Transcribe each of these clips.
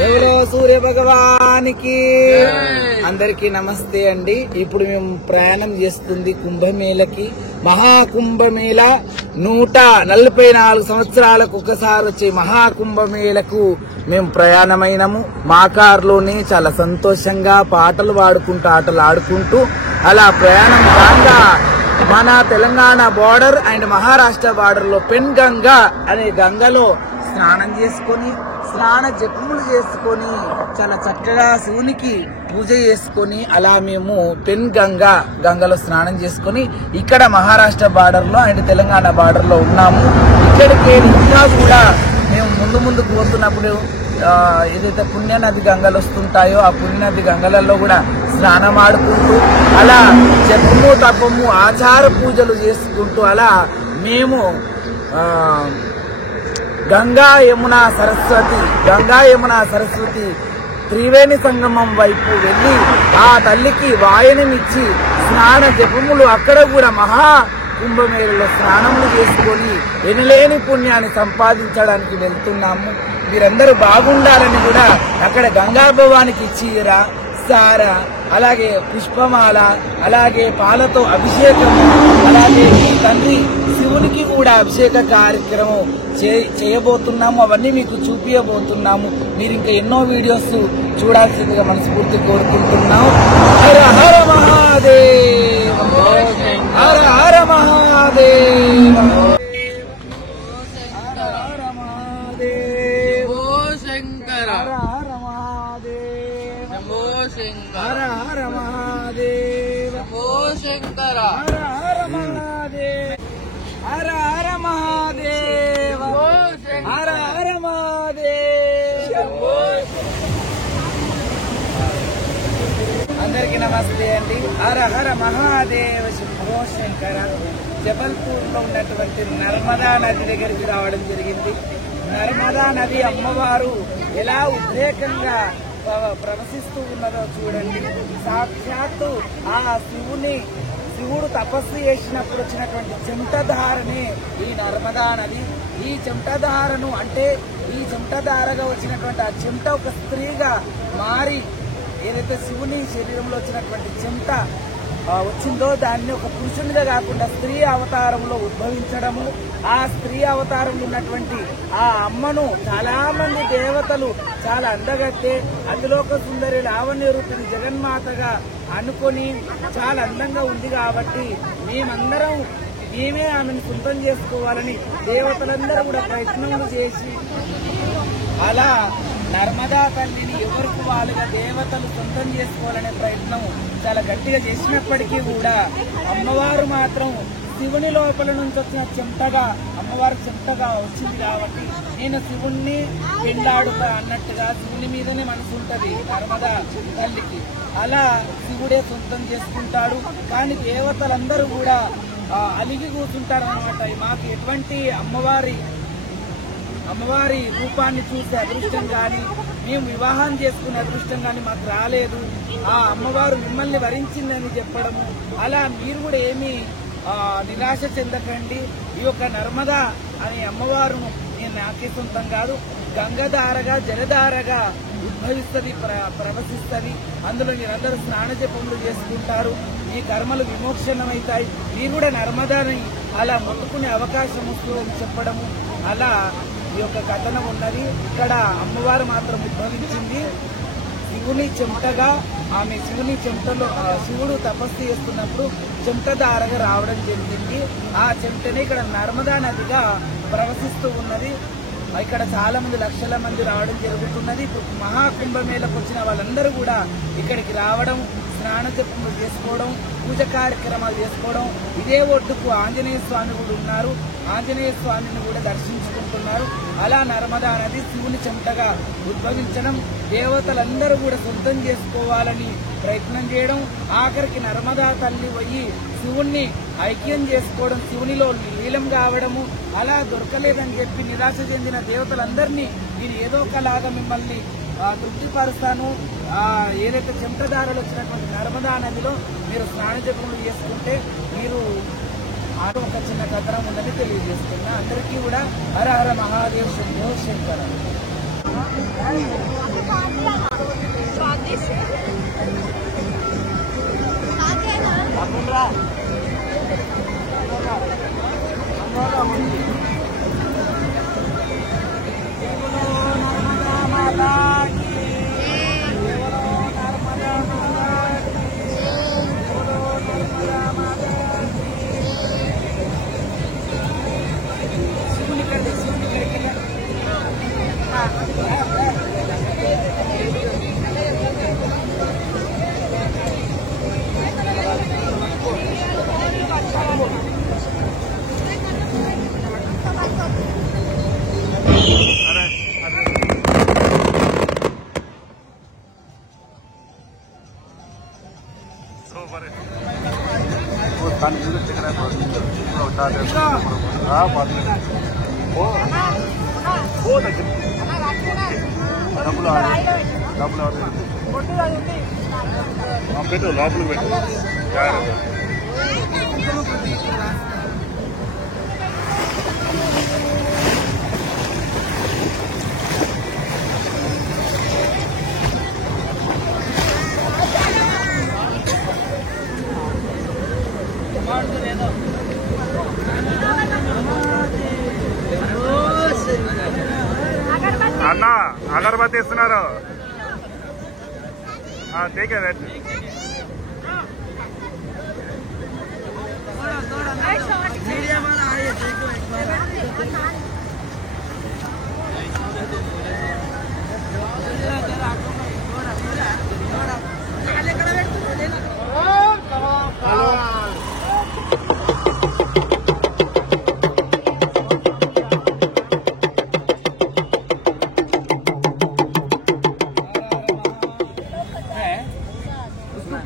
దేవుడే సూర్య భగవానికి అందరికీ నమస్తే అండి. ఇప్పుడు మేము ప్రయాణం చేస్తుంది కుంభమేళకి. మహాకుంభమేళ 144 సంవత్సరాలకు ఒకసారి వచ్చే మహాకుంభమేళకు మేము ప్రయాణమైనము. మా కారులోనే చాలా సంతోషంగా పాటలు పాడుకుంటూ ఆటలు ఆడుకుంటూ అలా ప్రయాణం కాగా మన Telangana border and Maharashtra border లో పెన్ గంగా అనే గంగలో స్నానం చేసుకొని స్నాన జపములు చేసుకొని చాలా చక్కగా శివునికి పూజ చేసుకొని అలా మేము పెన్ గంగలో స్నానం చేసుకొని ఇక్కడ మహారాష్ట్ర బార్డర్ లో అండ్ తెలంగాణ బార్డర్ లో ఉన్నాము. ఇక్కడికి ఇంకా కూడా మేము ముందుకు పోతున్నప్పుడు ఏదైతే పుణ్యనది గంగలు వస్తుంటాయో ఆ పుణ్యనది గంగలలో కూడా స్నానం ఆడుకుంటూ అలా జపము తపము ఆచార పూజలు చేసుకుంటూ అలా మేము గంగా యమునా సరస్వతి త్రివేణి సంగమం వైపు వెళ్లి ఆ తల్లికి వాయనమిచ్చి స్నాన జపములు అక్కడ కూడా మహా కుంభమేళలో స్నానములు చేసుకొని ఎనలేని పుణ్యాన్ని సంపాదించడానికి వెళ్తున్నాము. మీరందరూ బాగుండాలని కూడా అక్కడ గంగా భవానికి చీర సార అలాగే పుష్పమాల అలాగే పాలతో అభిషేకం అలాగే తండ్రి శివునికి కూడా అభిషేక కార్యక్రమం చేయబోతున్నాము. అవన్నీ మీకు చూపించబోతున్నాము. మీరు ఇంకా ఎన్నో వీడియోస్ చూడాల్సిందిగా మనస్ఫూర్తి కోరుకుంటున్నాము. హర హర మహాదేవ హర హర మహాదేవ హర హర మహాదేవ శంకర హర హర మహాదేవ హర హర మహాదేవ శంకర హర హర మహాదేవ హర హర మహాదేవ హర హర మహాదేవ. అందరికీ నమస్తే అండి. హర హర మహాదేవ శంభో శంకర. జబల్పూర్ లో ఉన్నటువంటి నర్మదా నది దగ్గరికి రావడం జరిగింది. నర్మదా నది అమ్మవారు ఎలా ఉద్రేకంగా ప్రవశిస్తూ ఉన్నదో చూడండి. సాక్షాత్తు ఆ శివుడు తపస్సు చేసినప్పుడు వచ్చినటువంటి చెమటధారనే ఈ నర్మదా నది. ఈ చెమటధారను అంటే ఈ చెమటధారగా వచ్చినటువంటి ఆ చెమట ఒక స్త్రీగా మారి ఏదైతే శివుని శరీరంలో వచ్చినటువంటి చెమట వచ్చిందో దాన్ని ఒక పురుషునిగా కాకుండా స్త్రీ అవతారంలో ఉద్భవించడము. ఆ స్త్రీ అవతారంలో ఉన్నటువంటి ఆ అమ్మను చాలా మంది దేవతలు చాలా అందగట్టే అతిలోక సుందరి లావణ్య రూపిణి జగన్మాతగా అనుకొని చాలా అందంగా ఉంది కాబట్టి మేమే ఆమెను సొంతం చేసుకోవాలని దేవతలందరూ కూడా ప్రయత్నములు చేసి అలా నర్మదా తల్లిని ఎవరికి వాళ్ళుగా దేవతలు సొంతం చేసుకోవాలనే ప్రయత్నం చాలా గట్టిగా చేసినప్పటికీ కూడా అమ్మవారు మాత్రం శివుని లోపల నుంచి వచ్చిన చెమటగా అమ్మవారు చెమటగా వచ్చింది కాబట్టి నేను శివుణ్ణి పెళ్ళాడుతా అన్నట్టుగా శివుని మీదనే మనసు ఉంటది నర్మదా తల్లికి. అలా శివుడే సొంతం చేసుకుంటాడు. కానీ దేవతలందరూ కూడా అలిగి కూర్చుంటారు అన్నమాట. మాకు ఎటువంటి అమ్మవారి రూపాన్ని చూసే అదృష్టం కానీ మేము వివాహం చేసుకునే అదృష్టం కానీ మాకు రాలేదు. ఆ అమ్మవారు మిమ్మల్ని వరించిందని చెప్పడము. అలా మీరు కూడా ఏమీ నిరాశ చెందకండి. ఈ యొక్క నర్మదా అనే అమ్మవారు నేను నాకే సొంతం కాదు, గంగధారగా జలధారగా ఉద్భవిస్తుంది, ప్రవశిస్తుంది. అందులో మీరందరూ స్నాన జపములు చేసుకుంటారు. మీ కర్మలు విమోక్షణమవుతాయి. మీరు కూడా నర్మదాని అలా మొక్కుకునే అవకాశం వస్తుందని చెప్పడము. అలా ఈ యొక్క కథనం ఉన్నది. ఇక్కడ అమ్మవారు మాత్రం ఉద్భవించింది శివుని చెమటగా. ఆమె శివుని చెమటలో శివుడు తపస్సు చేస్తున్నప్పుడు చెమటధారగా రావడం జరిగింది. ఆ చెమటనే ఇక్కడ నర్మదా నదిగా ప్రవశిస్తూ ఉన్నది. ఇక్కడ చాలా మంది లక్షల మంది రావడం జరుగుతున్నది. ఇప్పుడు మహాకుంభమేళకు వచ్చిన వాళ్ళందరూ కూడా ఇక్కడికి రావడం, స్నాన జపములు చేసుకోవడం, పూజ కార్యక్రమాలు చేసుకోవడం. ఇదే ఒడ్డుకు ఆంజనేయ స్వామి కూడా ఉన్నారు. ఆంజనేయ స్వామిని కూడా దర్శించుకుంటున్నారు. అలా నర్మదా నది శివుని చెమటగా ఉద్భవించడం, దేవతలందరూ కూడా సొంతం చేసుకోవాలని ప్రయత్నం చేయడం, ఆఖరికి నర్మదా తల్లి పోయి శివుణ్ణి ఐక్యం చేసుకోవడం, శివునిలో లీలం కావడము. అలా దొరకలేదని చెప్పి నిరాశ చెందిన దేవతలందరినీ నేను ఏదో ఒకలాగా మిమ్మల్ని తృప్తిపరుస్తాను. ఏదైతే చెమటదారులు వచ్చినటువంటి నర్మదా నదిలో మీరు స్నాన జపములు చేసుకుంటే మీరు ఒక చిన్న కథనం ఉందని తెలియజేస్తున్నా. అందరికీ కూడా హర హర మహాదేవ్ శంభో శంకర. పెట్టు లోపల పెట్టు అన్న అగరబత్తి ఇస్తున్నారు ठीक है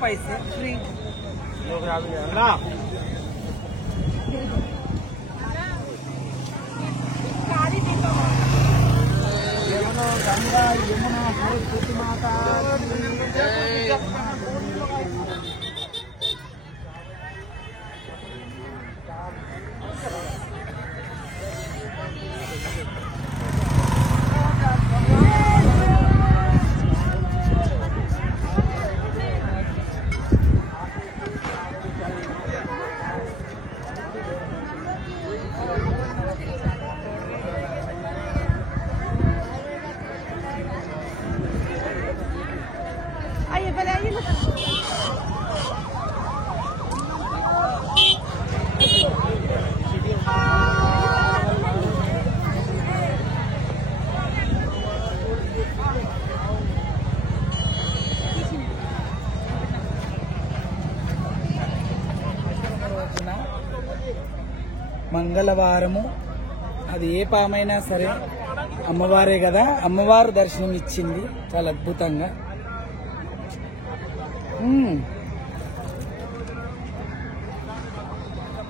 पैसे फ्री लोग आ गए ना यमुना गंगा यमुना सरस्वती माता మంగళవారము అది ఏ పామైనా సరే అమ్మవారే కదా, అమ్మవారు దర్శనం ఇచ్చింది చాలా అద్భుతంగా.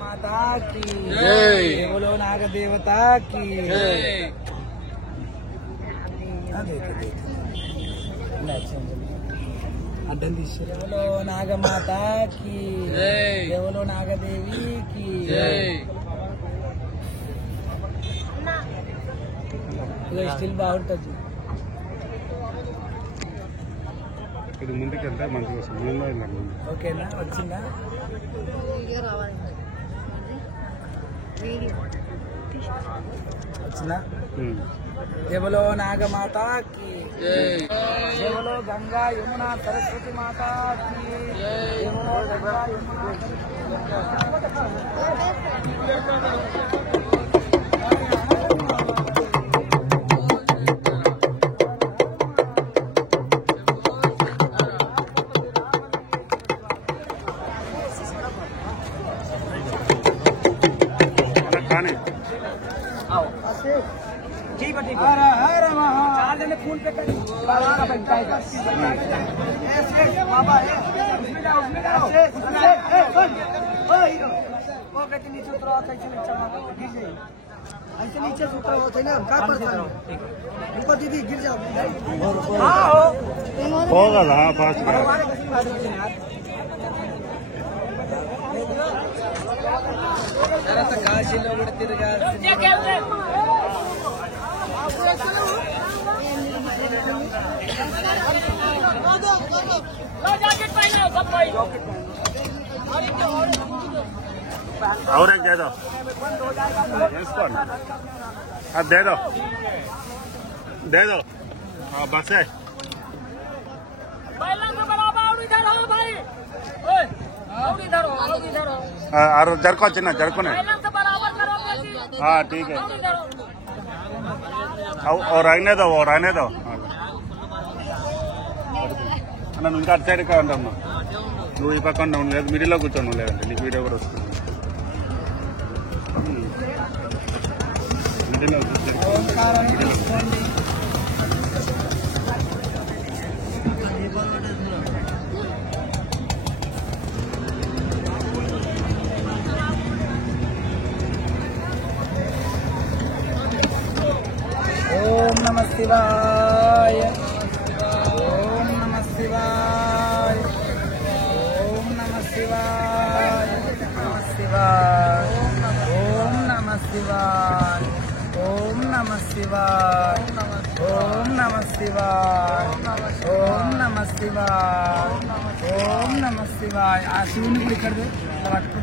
మాతాకి దేవులో నాగదేవతాకి అడ్డం తీసి దేవులో నాగమాతాకి దేవులో నాగదేవికి స్టిల్ బాగుంటుంది. ఇది ముందుకు వెళ్తే మంచిగా వస్తుంది. ఓకేనా వచ్చిందా వచ్చిందా దేవులో నాగమాతాకి దేవులో గంగా యమునా సరస్వతి మాతాకి దేవులో గంగా యమునా फूल पे ऐसे नीचे सूत्र होते ना क्या परेशान उनको दीदी गिर जाओ होगा हाँ पास కాశీలో కూడా తిరగాలి. और एक दे दो अब दे दो हाँ बस है और जरको चिन्ह जरको ने हाँ ठीक है और रहने दो అన్న నువ్వు ఇంకా అటు సైడ్ కా ఉంటామ్మా, నువ్వు ఈ పక్కన లేదు మిడిల్లో కూర్చోను, లేదంటే నీకు వీడియో కూడా వస్తుంది. మిడిల్లో శివాయ ఓం నమ శివాయ ఓం నమ శివాయ నమ శివాయ ఓం నమ శివాయ ఓం నమ శివాయ ఓం నమ శివాయ ఓం నమ శివాయ ఓం నమ శివాయ ఆ శివుని కూడా ఇక్కడ పట్టుకో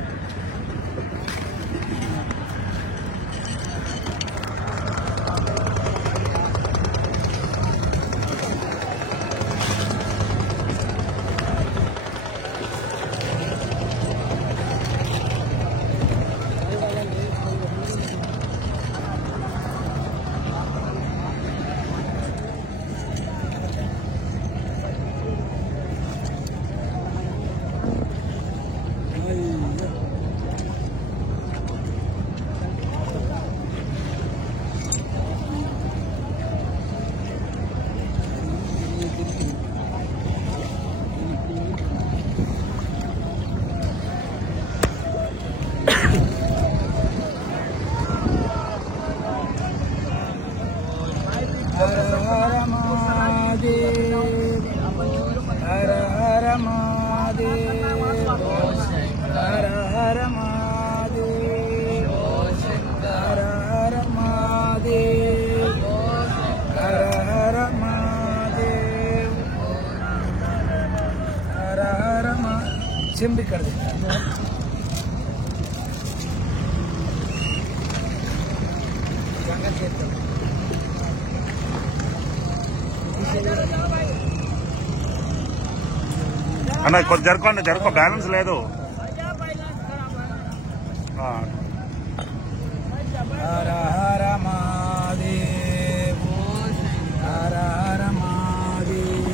भी कर देता అన్న కొంచెం జరుకో బ్యాలెన్స్ లేదు హర హర మహాదేవ్ హర హర మహాదేవ్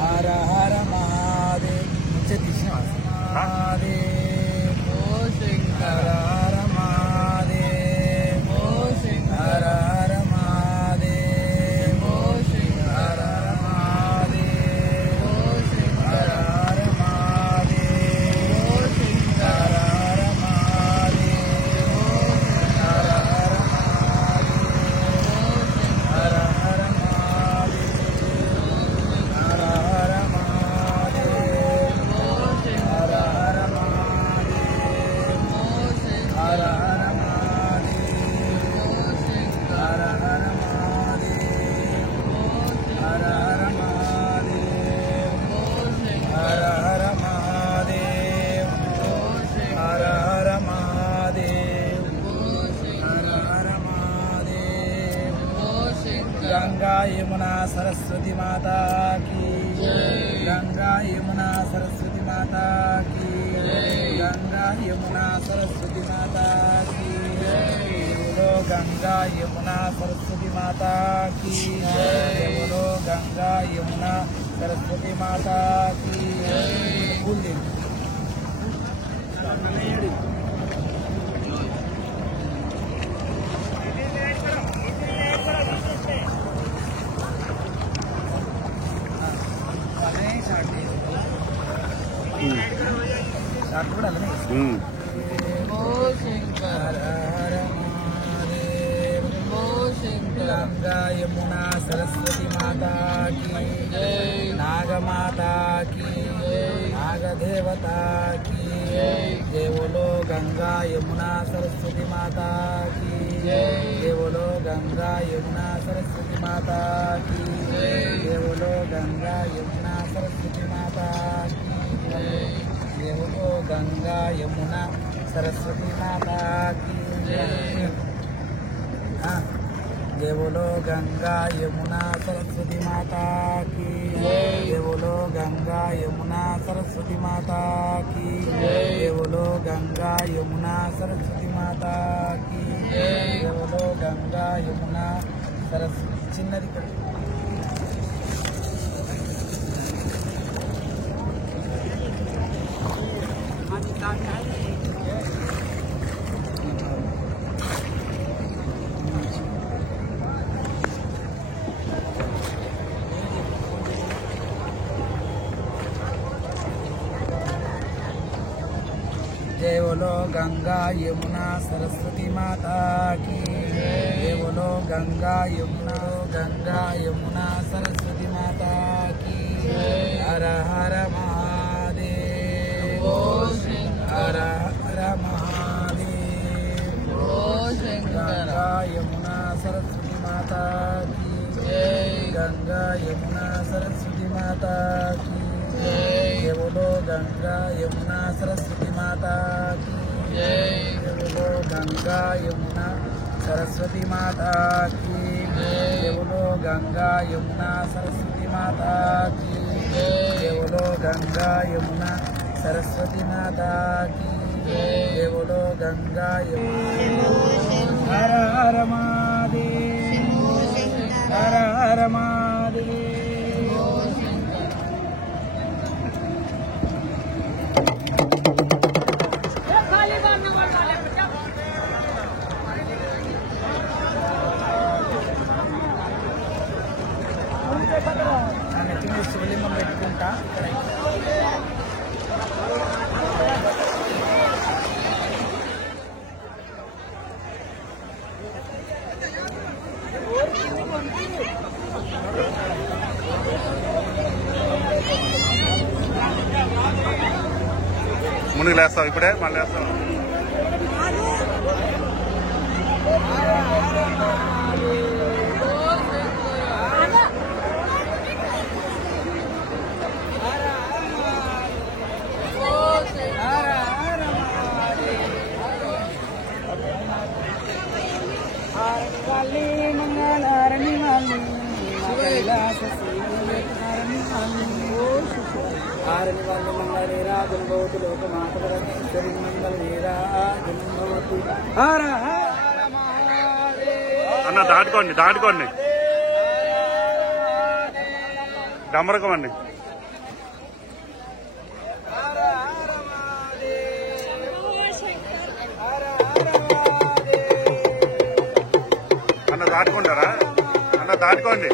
హర హర మహాదేవ్ మహాదేవ్ హర హర మహాదేవ్ హర హర మహాదేవ్ హర హర మహాదేవ్ హర హర మహాదేవ్ హర హర మహాదేవ్ హర హర మహాదేవ్ హర హర गंगा यमुना सरस्वती माता की गंगा यमुना सरस्वती माता की गंगा यमुना सरस्वती माता की बोलो गंगा यमुना सरस्वती माता की बोलो गंगा यमुना सरस्वती माता की फूल गंगा यमुना सरस्वती माता की नाग माता की नाग देवता की जय बोलो गंगा यमुना सरस्वती माता की जय बोलो गंगा यमुना सरस्वती माता की जय बोलो गंगा यमुना सरस्वती माता की जय बोलो गंगा यमुना सरस्वती माता की जय बोलो गंगा यमुना सरस्वती माता की जय बोलो गंगा यमुना सरस्वती माता की जय बोलो गंगा यमुना सरस्वती माता की जय बोलो गंगा यमुना सरस्वती चिन्नदी जय बोलो गंगा यमुना सरस्वती माता की बोलो गंगा यमुना सरस्वती माता की। हर हर महादेव, हर हर महादेव। गंगा यमुना सरस्वती माता की जय। गंगा यमुना सरस्वती माता की जय। बोलो गंगा यमुना सरस्वती माता की जय। बोलो गंगा यमुना सरस्वती माता की जय। बोलो गंगा यमुना सरस्वती माता की जय। बोलो गंगा यमुना सरस्वती माता की जय। बोलो गंगा यमुना। हर हर महादेव, हर हर महादेव। శివలింగం పెట్టుకుంటా. మునిగి లేస్తావు ఇప్పుడే, మళ్ళీ లేస్తావు. आरणी वाले मंगलेरा गुणवती लोक मातरमेश्वरी मंगलेरा गुणवती। हर हर महादेव। అన్న దాటుకోండి దాటుకోండి, డమరకం అండి. అన్న దాటుకుంటారా? అన్న దాటుకోండి.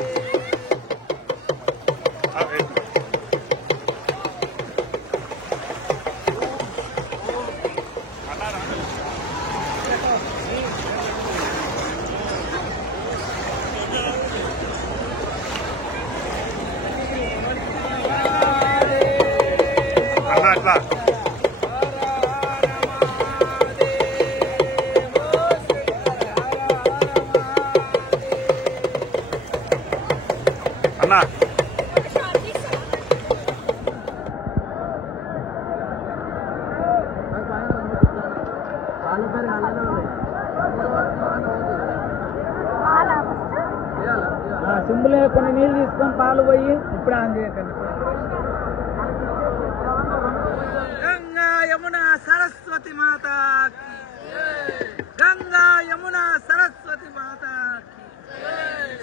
అన్న అట్లా అన్న సింబులే కొన్ని నీళ్ళు తీసుకొని పాలు పోయి ఇప్పుడు ఆన్ చేయకండి. గంగా యమున సరస్వతి మాత, గంగా యమున సరస్వతి మాత.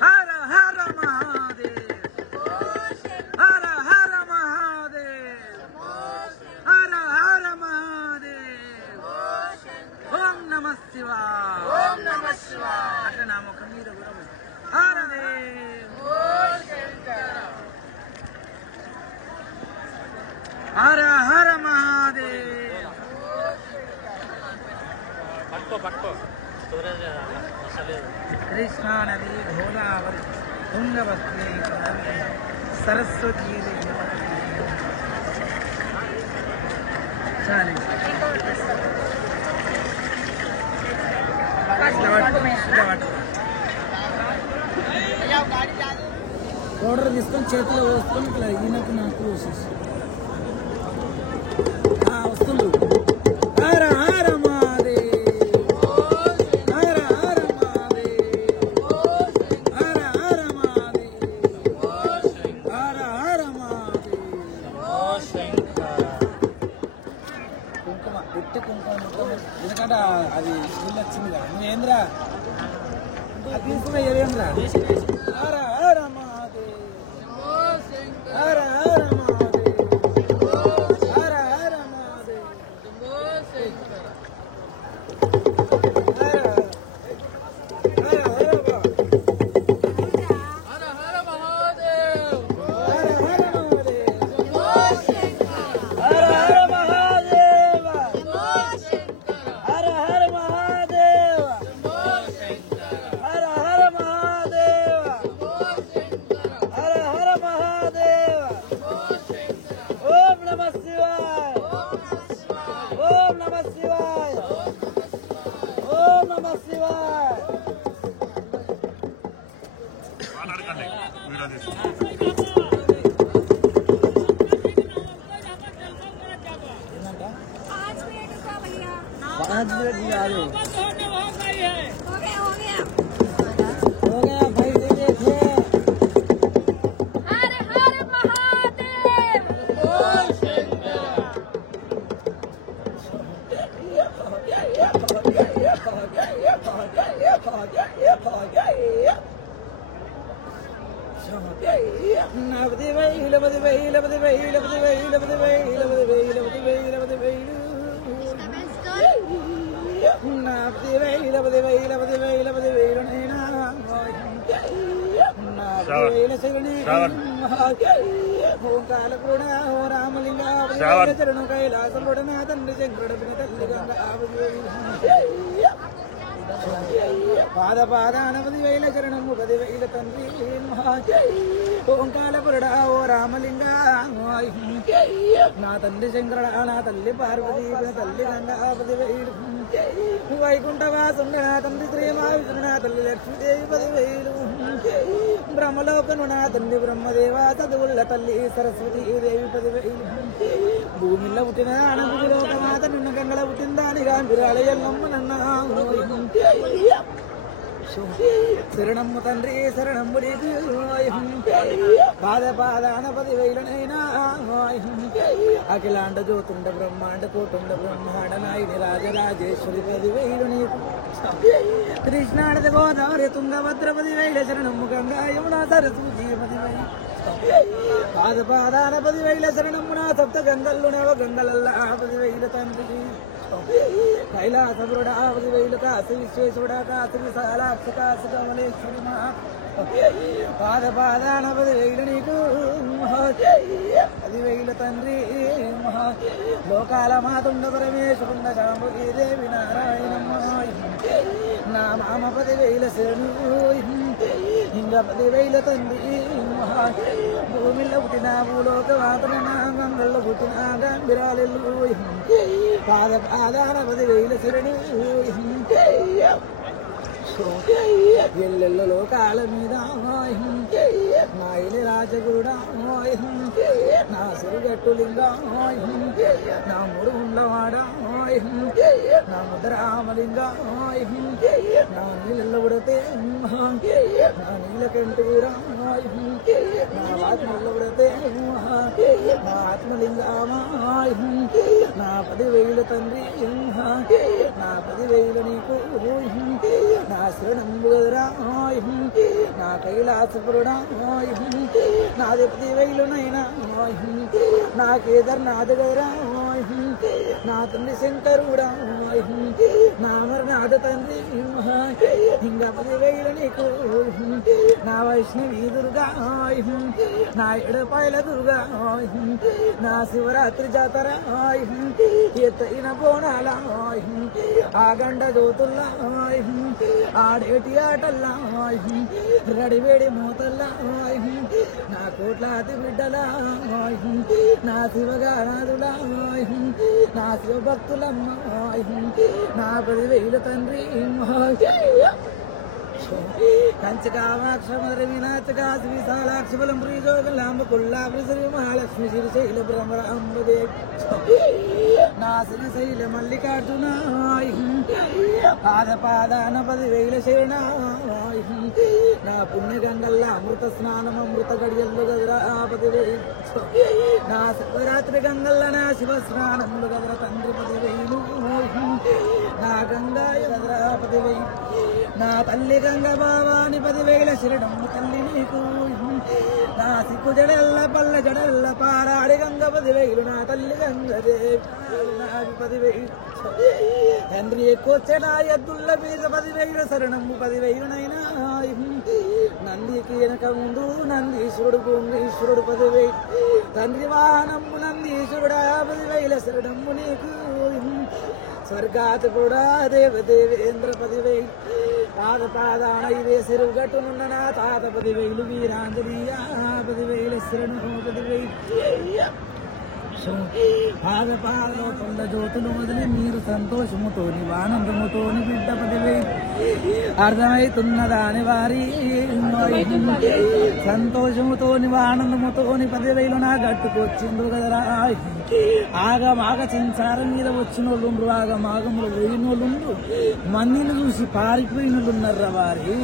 హర హర మహాదేవ్, హర హర మహాదేవ్, హర హర మహాదేవ్. ఓం నమ శివాయ, ఓం నమ శివాయ. అంటే నా ముఖం మీద కూడా हर हर महादेव। कृष्णा नदी गोदावरी तुंगभद्रे सरस्वती चालेल. పౌడర్ తీసుకొని చేతిలో పోసుకొని ఇట్లా ఈయనకు నాకు పోసేసి వస్తుంది. హర హర మహాదేవ్, హర హర మహాదేవ్, హర హర మహాదేవ్, హర హర మహాదేవ్. కుంకుమ ఎట్టి కుంకుమ, ఎందుకంటే అది స్కూల్ వచ్చింది కదా. నువ్వేంద్రా అది తీసుకున్నా ఏదేంద్రా. హర హర మహాదేవ్, హర హర మహాదేవ్, హర హర మహాదేవ్, హర వీడియో తీసు చరణు కైలాసముడనా తండ్రి శంకరుడు తల్లి గంగా పాద పాదానపది వేల చరణము 10,000 తండ్రి ఓంకాలపురుడా ఓ రామలింగ నా తండ్రి శంకరుడా నా తల్లి పార్వతీ తల్లి గంగా 10,000 వైకుంఠవాసుండ నా తండ్రి శ్రీమహావిష్ణు నా తల్లి లక్ష్మీదేవి 10,000 బ్రహ్మలోకను నా తండ్రి బ్రహ్మదేవ చదువుల తల్లి సరస్వతీ దేవి 10,000 భూమిలో పుట్టిన అనంతలోకమాత నిన్న గంగల పుట్టిందానిగా విరాళయల్లమ్మ నన్న శరణమ్ము తండ్రి శరణమ్ము నీకు పాద పాదాన 10,000 అఖిలాండ జ్యోతుండ బ్రహ్మాండ కోటుండ బ్రహ్మాండ నాయుని రాజరాజేశ్వరి 10,000 నీకు కృష్ణానద గోదావరి తుంగభద్ర 10,000 శరణమ్ము గంగా యమునా సరస్వతి 10,000 పాద పాదాన 10,000 శరణమ్ము నా సప్త గంగల్లు నవ గంగలల్లా 10,000 తండ్రి కైలాసపురుడా 10,000 కాశీ విశ్వేశ్వరుడా కాశీ విశాలాక్ష కాశీ కమలేశ్వరి మా పాద పాదాన 10,000 నీకు 10,000 తండ్రి లోకాల మాతుండ పరమేశ్వరుండ శాంభవీ దేవి నారాయణమ్మ నా మామ 10,000 శరణు ఇంకా 10,000 తండ్రి భూమిలో పుట్టిన భూలోక మాతన గంగల్లో పుట్టిన గంభీరాలు పాద పాదాన 10,000 శరణు ఎల్లెల్ల లోకాల మీద మాయలి రాజగురుడా నా సిరుగట్టులింగా నా ముడు ఉండవాడా నా ముద్రామలింగా నా నీళ్ళ ఉడతే నా నీలకంటూరా నా ఆత్మల్లో ఉడతే నా ఆత్మలింగామా నా 10,000 తండ్రి నా 10,000 నీకు నా శరణంబురా నా కైలాసపురుడా నాది 10,000 నా కేదార్నాథ్ గౌరా నా తండ్రి శంకరుడా నా అమరనాథ తండ్రి ఇంకా 10,000 నీకు నా వైష్ణవి దుర్గా నా ఎడపాయల దుర్గా నా శివరాత్రి జాతర ఎత్తైన బోనాల ఆగండ జ్యోతుల్లా ఆడేటి ఆటల్లా రడివేడి మూతల్లా నా కోట్లాది బిడ్డలా నా శివగానాదులా నా శివభక్తులమ్మ నా 10,000 తండ్రి కంచకామాక్షమధుర మీనాక్షకాశి విశాలాక్షి బలం ప్రీజోగలాంబ కొల్లాపురి శ్రీ మహాలక్ష్మి శ్రీశైల భ్రమరాంబదేవి నా శ్రీశైల మల్లికార్జున పాద పాదాన 10,000 శరణ నా పుణ్యగంగల్లా అమృత స్నానం అమృత గడియల్లో గదరా 10,000 నా శివరాత్రి గంగల్లా నా శివ స్నానములు గదర తండ్రి 10,000 నా గంగాయ గదరా 10,000 నా తల్లి గంగ బావాని 10,000 శరణమ్మ తల్లి నీకు నా సిక్కు జడల్ల పల్ల జడల్ల పారాడి గంగ 10,000 నా తల్లి గంగదేవి 10,000 తండ్రి ఎక్కువచ్చిన ఎద్దుల్ల మీద 10,000 శరణమ్ము 10,000 నందికి వెనక ముందు నందీశ్వరుడు భూమీశ్వరుడు 10,000 తండ్రి వాహనమ్ము నందీశ్వరుడా 10,000 శరణమ్ము నీకు స్వర్గాత్ కూడా దేవదేవేంద్ర 10,000 పాద పాదాన ఇదే చెరువు గట్టునున్న నా తాత 10,000 వీరాంజనీయ 10,000 శరణు 10,000 పాదపాలలో కొండ జ్యోతులు వదిలి మీరు సంతోషముతోని ఆనందముతోని బిడ్డ పదివే అర్థమవుతున్నదా అని వారి సంతోషముతోని ఆనందముతోని 10,000 నా గట్టుకొచ్చిండ్రు కదరా. ఆగమాగ సంసారం మీద వచ్చిన వాళ్ళు ఆగమాగములు పోయిన వాళ్ళు మందిని చూసి పారిపోయిన వాళ్ళు ఉన్నారా వారి.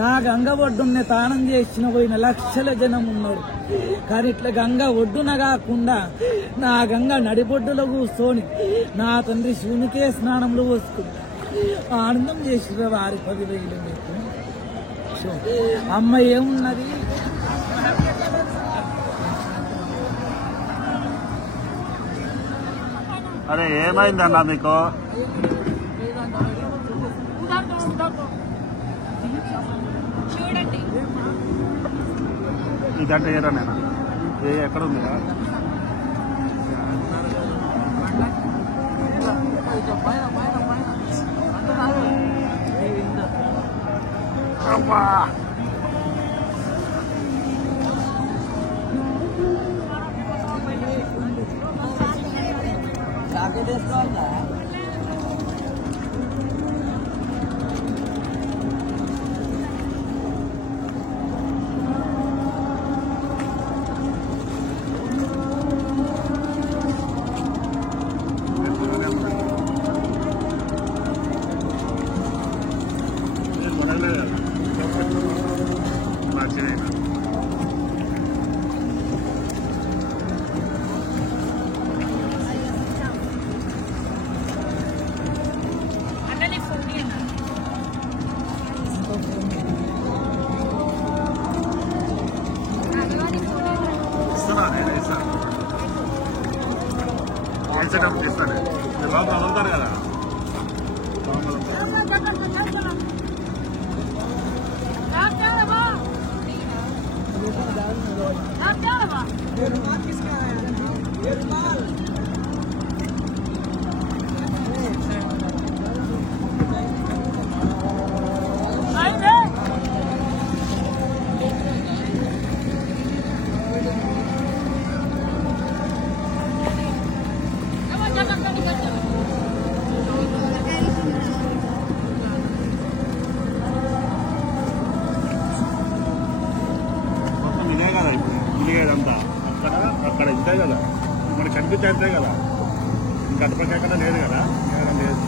నా గంగ ఒడ్డున్న తానం చేసిన పోయిన లక్షల జనం ఉన్నారు. కానీ ఇట్లా గంగ ఒడ్డున కాకుండా నా గంగ నడిబొడ్డులో కూర్చొని నా తండ్రి శివునికే స్నానంలో పోసుకుని ఆనందం చేసిన వారి 10,000 మీకు. అమ్మ ఏమున్నది అరే ఏమైందన్నా మీకు? ఈ గంట ఏరా నేను ఎక్కడ ఉంది? అమ్మా చేస్తాను బాబు వదులుతారు కదా. ఇదంతా అక్కడ ఇంతే కదా మనకి కనిపించే అంతే కదా. ఇంకా అటుపక్క ఎక్కడ లేదు కదా. లేదు